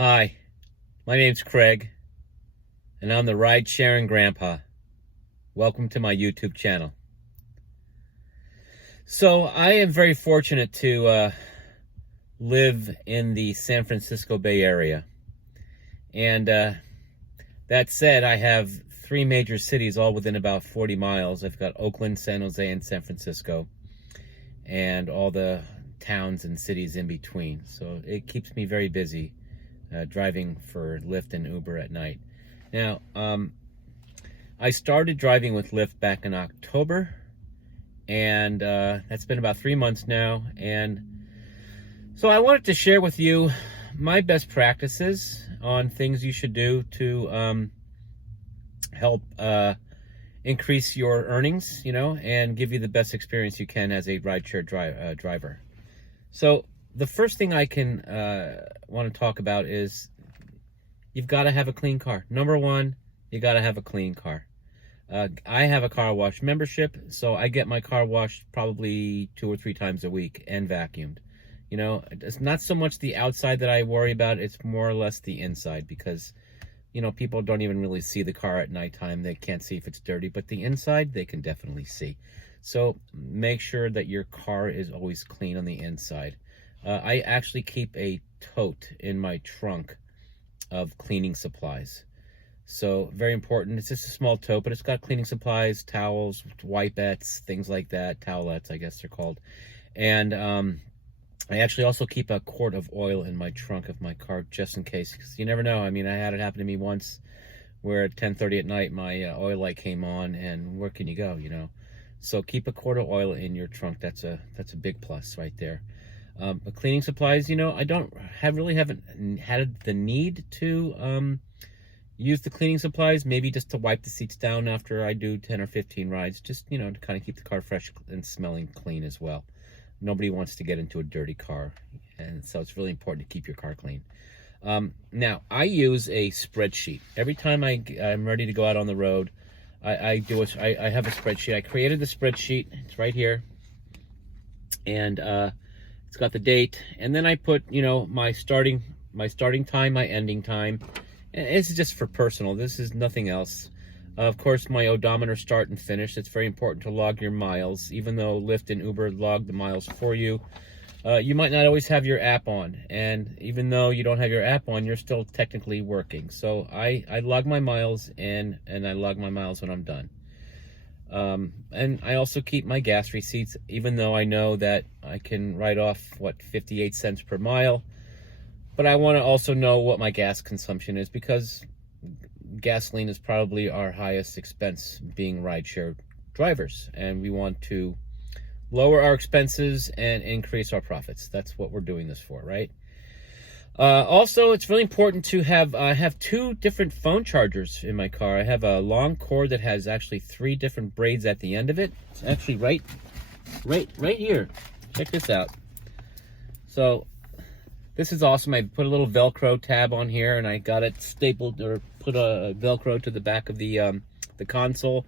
Hi, my name's Craig, and I'm the RideShare'n Grandpa. Welcome to my YouTube channel. So I am very fortunate to live in the San Francisco Bay Area. And that said, I have three major cities all within about 40 miles. I've got Oakland, San Jose, and San Francisco, and all the towns and cities in between. So it keeps me very busy driving for Lyft and Uber at night. Now, I started driving with Lyft back in October, and that's been about 3 months now. And so I wanted to share with you my best practices on things you should do to help increase your earnings, and give you the best experience you can as a rideshare driver. So the first thing I can want to talk about is you've got to have a clean car. Number one, you got to have a clean car. I have a car wash membership, so I get my car washed probably 2 or 3 times a week and vacuumed. It's not so much the outside that I worry about, it's more or less the inside, because people don't even really see the car at nighttime. They can't see if it's dirty, but the inside they can definitely see. So make sure that your car is always clean on the inside. I actually keep a tote in my trunk of cleaning supplies. So very important. It's just a small tote, but it's got cleaning supplies, towels, wipettes, things like that. Towelettes, I guess they're called. And I actually also keep a quart of oil in my trunk of my car just in case, because you never know. I mean, I had it happen to me once where at 10:30 at night my oil light came on, and where can you go, So keep a quart of oil in your trunk. That's a big plus right there. But cleaning supplies, I haven't had the need to use the cleaning supplies, maybe just to wipe the seats down after I do 10 or 15 rides, just, to kind of keep the car fresh and smelling clean as well. Nobody wants to get into a dirty car, and so it's really important to keep your car clean. Now, I use a spreadsheet. Every time I'm ready to go out on the road, I have a spreadsheet. I created the spreadsheet. It's right here, and it's got the date, and then I put, my starting time, my ending time. And this is just for personal. This is nothing else. Of course, my odometer start and finish. It's very important to log your miles. Even though Lyft and Uber log the miles for you, you might not always have your app on. And even though you don't have your app on, you're still technically working. So I log my miles, and I log my miles when I'm done. And I also keep my gas receipts, even though I know that I can write off, 58 cents per mile. But I want to also know what my gas consumption is, because gasoline is probably our highest expense being rideshare drivers, and we want to lower our expenses and increase our profits. That's what we're doing this for, right? Also, it's really important to have 2 different phone chargers in my car. I have a long cord that has actually 3 different braids at the end of it. It's actually right here. Check this out. So this is awesome. I put a little Velcro tab on here, and I got it stapled, or put a Velcro to the back of the console.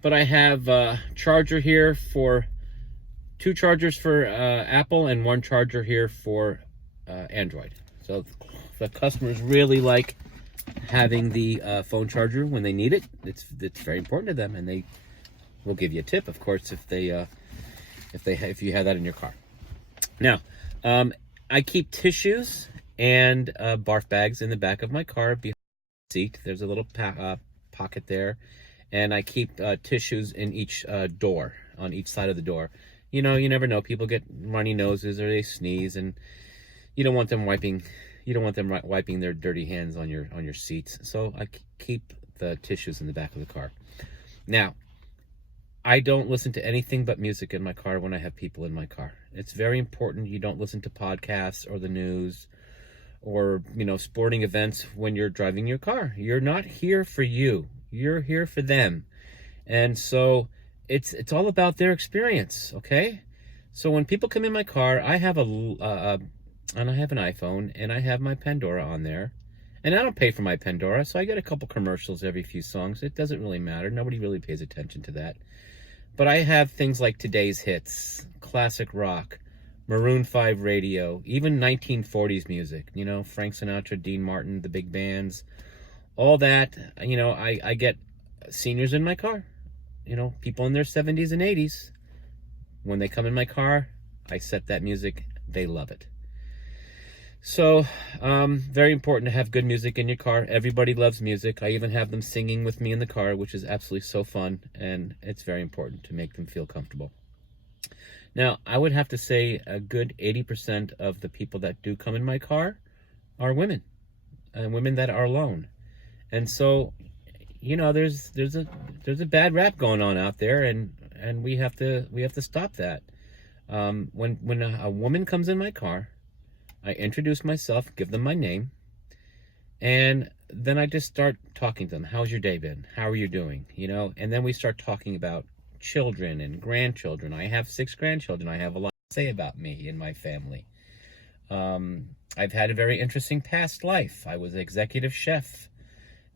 But I have a charger here for 2 chargers for Apple, and 1 charger here for Android. So the customers really like having the phone charger when they need it. It's very important to them, and they will give you a tip, of course, if you have that in your car. Now, I keep tissues and barf bags in the back of my car behind the seat. There's a little pocket there, and I keep tissues in each door, on each side of the door. You never know. People get runny noses, or they sneeze, and you don't want them wiping their dirty hands on your seats. So I keep the tissues in the back of the car. Now, I don't listen to anything but music in my car when I have people in my car. It's very important you don't listen to podcasts or the news or, sporting events when you're driving your car. You're not here for you. You're here for them. And so it's all about their experience, okay? So when people come in my car, I have an iPhone, and I have my Pandora on there. And I don't pay for my Pandora, so I get a couple commercials every few songs. It doesn't really matter. Nobody really pays attention to that. But I have things like today's hits, classic rock, Maroon 5 radio, even 1940s music, you know, Frank Sinatra, Dean Martin, the big bands, all that. You know, I get seniors in my car, you know, people in their 70s and 80s. When they come in my car, I set that music. They love it. So, very important to have good music in your car. Everybody loves music. I even have them singing with me in the car, which is absolutely so fun, and it's very important to make them feel comfortable. Now, I would have to say a good 80% of the people that do come in my car are women, and women that are alone. And so, you know, there's a bad rap going on out there, and we have to stop that. When a woman comes in my car, I introduce myself, give them my name, and then I just start talking to them. How's your day been? How are you doing? You know, and then we start talking about children and grandchildren. I have 6 grandchildren. I have a lot to say about me and my family. I've had a very interesting past life. I was executive chef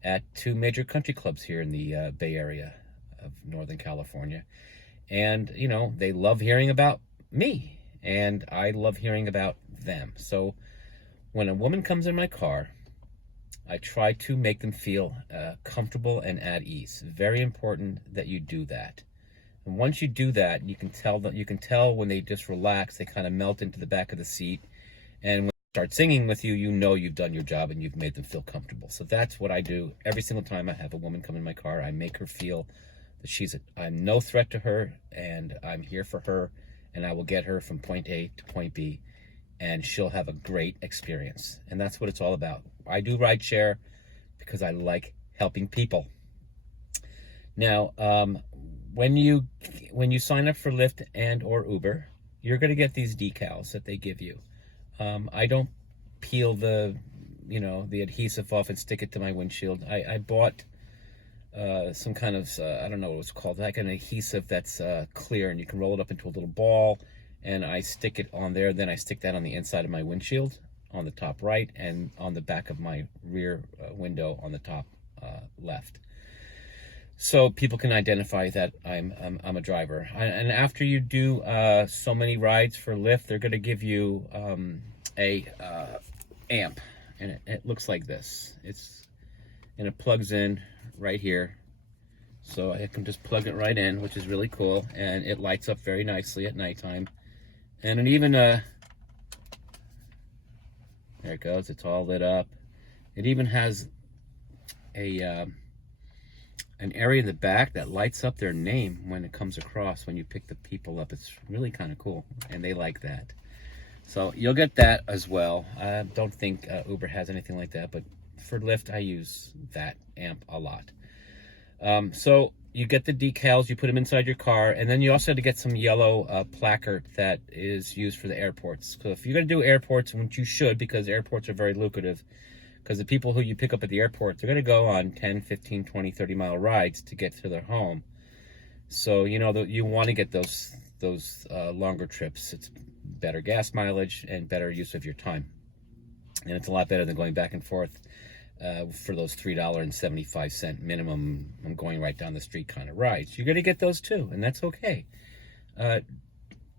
at 2 major country clubs here in the Bay Area of Northern California. And, you know, they love hearing about me, and I love hearing about them. So when a woman comes in my car, I try to make them feel comfortable and at ease. Very important that you do that. And once you do that, you can tell when they just relax, they kind of melt into the back of the seat. And when they start singing with you, you know you've done your job and you've made them feel comfortable. So that's what I do every single time I have a woman come in my car. I make her feel that I'm no threat to her, and I'm here for her, and I will get her from point A to point B, and she'll have a great experience. And that's what it's all about. I do rideshare because I like helping people. Now, when you sign up for Lyft and or Uber, you're going to get these decals that they give you. I don't peel the adhesive off and stick it to my windshield. I bought some kind of, I don't know what it's called, like an adhesive that's clear, and you can roll it up into a little ball, and I stick it on there. Then I stick that on the inside of my windshield on the top right, and on the back of my rear window on the top left. So people can identify that I'm a driver. And after you do so many rides for Lyft, they're going to give you a amp, and it looks like this. And it plugs in right here, so I can just plug it right in, which is really cool, and it lights up very nicely at nighttime. And it even there it goes, it's all lit up. It even has an area in the back that lights up their name when it comes across, when you pick the people up. It's really kind of cool, and they like that. So you'll get that as well. I don't think Uber has anything like that, but for Lyft, I use that amp a lot. So you get the decals, you put them inside your car, and then you also have to get some yellow placard that is used for the airports. So if you're going to do airports, which you should, because airports are very lucrative, because the people who you pick up at the airport, they're going to go on 10, 15, 20, 30-mile rides to get to their home. So, you know, you want to get those longer trips. It's better gas mileage and better use of your time. And it's a lot better than going back and forth for those $3.75 minimum, I'm going right down the street kind of rides. You're going to get those too, and that's okay.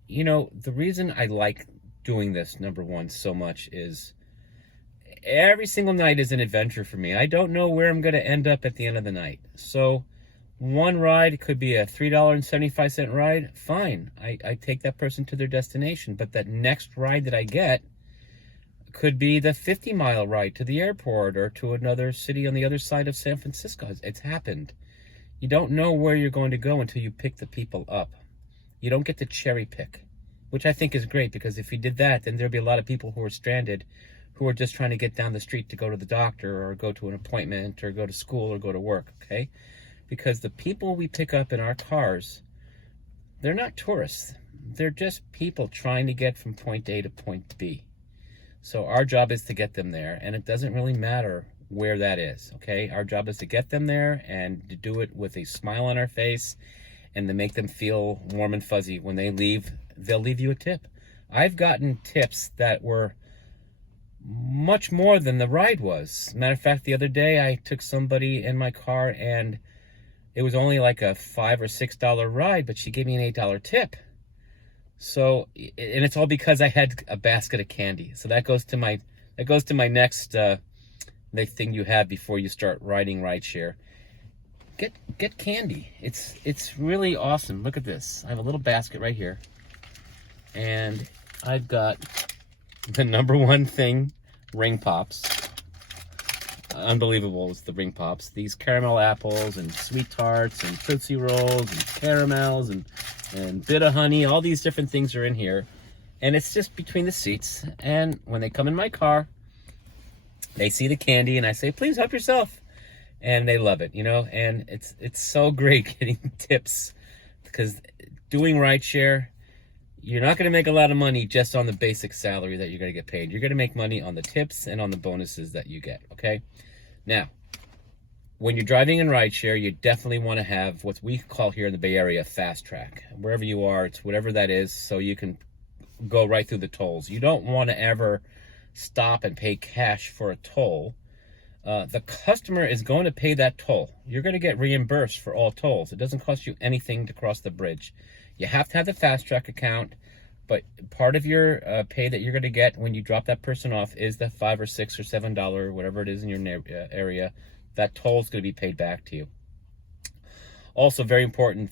You know, the reason I like doing this, number one, so much is every single night is an adventure for me. I don't know where I'm going to end up at the end of the night. So one ride could be a $3.75 ride. Fine. I take that person to their destination. But that next ride that I get could be the 50-mile ride to the airport or to another city on the other side of San Francisco. It's happened. You don't know where you're going to go until you pick the people up. You don't get to cherry pick, which I think is great, because if you did that, then there'd be a lot of people who are stranded, who are just trying to get down the street to go to the doctor or go to an appointment or go to school or go to work, okay? Because the people we pick up in our cars, they're not tourists. They're just people trying to get from point A to point B. So our job is to get them there, and it doesn't really matter where that is, okay? Our job is to get them there and to do it with a smile on our face and to make them feel warm and fuzzy. When they leave, they'll leave you a tip. I've gotten tips that were much more than the ride was. Matter of fact, the other day I took somebody in my car, and it was only like a $5 or $6 ride, but she gave me an $8 tip. So, and it's all because I had a basket of candy. So that goes to my next the thing you have before you start riding rideshare. Get candy. It's really awesome. Look at this. I have a little basket right here, and I've got the number one thing, ring pops. Unbelievable is the ring pops. These caramel apples and sweet tarts and Tootsie Rolls and caramels and bit of honey. All these different things are in here, and it's just between the seats. And when they come in my car, they see the candy, and I say, "Please help yourself," and they love it, you know. And it's so great getting tips, because doing rideshare, you're not going to make a lot of money just on the basic salary that you're going to get paid. You're going to make money on the tips and on the bonuses that you get, okay? Now, when you're driving in rideshare, you definitely want to have what we call here in the Bay Area fast track. Wherever you are, it's whatever that is, so you can go right through the tolls. You don't want to ever stop and pay cash for a toll. The customer is going to pay that toll. You're going to get reimbursed for all tolls. It doesn't cost you anything to cross the bridge. You have to have the fast track account, but part of your pay that you're going to get when you drop that person off is the $5 or $6 or $7, whatever it is in your area. That toll is going to be paid back to you. Also, very important,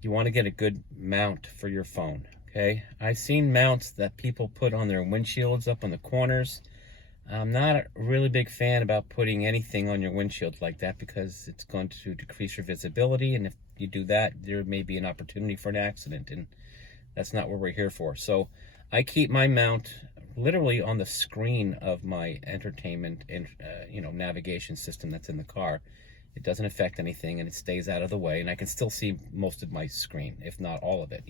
you want to get a good mount for your phone, okay? I've seen mounts that people put on their windshields up on the corners. I'm not a really big fan about putting anything on your windshield like that, because it's going to decrease your visibility, and if you do that, there may be an opportunity for an accident, and that's not what we're here for. So I keep my mount literally on the screen of my entertainment and navigation system that's in the car. It doesn't affect anything, and it stays out of the way, and I can still see most of my screen, if not all of it.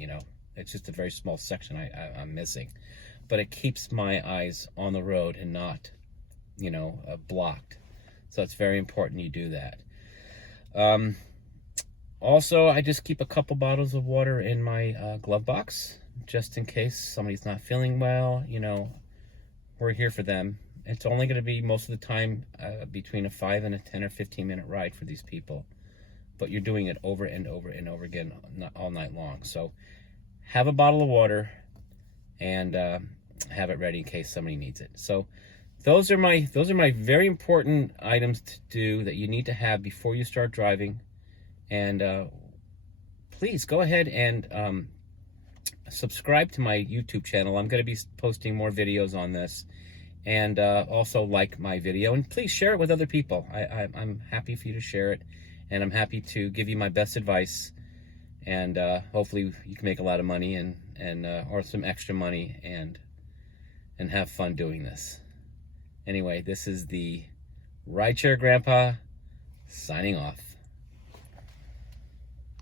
It's just a very small section I'm missing, but it keeps my eyes on the road and not blocked. So it's very important you do that. Also, I just keep a couple bottles of water in my glove box, just in case somebody's not feeling well. We're here for them. It's only going to be, most of the time, between a 5 and a 10 or 15 minute ride for these people. But you're doing it over and over and over again all night long. So have a bottle of water and have it ready in case somebody needs it. So those are my very important items to do that you need to have before you start driving. And please go ahead and subscribe to my YouTube channel. I'm going to be posting more videos on this, and also like my video, and please share it with other people. I'm happy for you to share it, and I'm happy to give you my best advice, and hopefully you can make a lot of money and or some extra money and have fun doing this. Anyway, this is the Rideshare Grandpa signing off.